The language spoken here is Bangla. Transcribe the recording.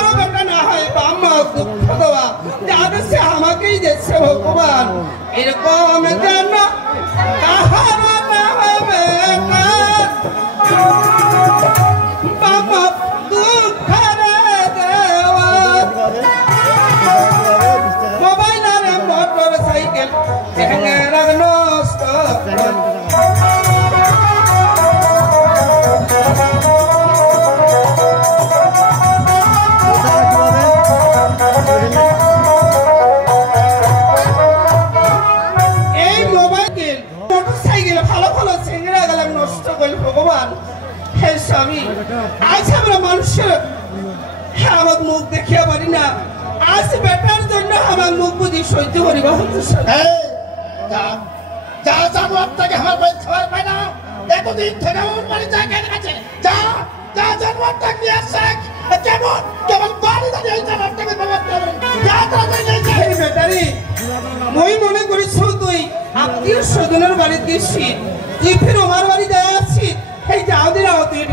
কারো বেটা না হয় বাম্মা দুঃখ দেওয়া যাদের সে আমাকেই দেখছে ভগবান এরকম যেন কাহারও না হবে বাম্মা দুঃখরে দেওয়া মোবাইল আর মোটর সাইকেল ভেঙে নষ্ট ভগবান হে স্বামী আজ আমরা মানুষের আমার মুখ দেখিয়া পারি না আজ বেটার জন্য আমার মুখ বুঝি সহ্য করিব যা জানো আপনাকে আমার বই খাবার পাই না এতদিন থেকে ওর বাড়ি যা কেন কাছে যা যা জানো আপনাকে নিয়ে আসছে কেমন কেমন বাড়ি দাঁড়িয়ে এই জানো আপনাকে ব্যবহার করবেন যা তা বেটারি মই মনে করিস তুই আত্মীয় স্বজনের বাড়িতে গেছিস তুই ফের আমার বাড়ি যায় আসছিস এই যাও দিন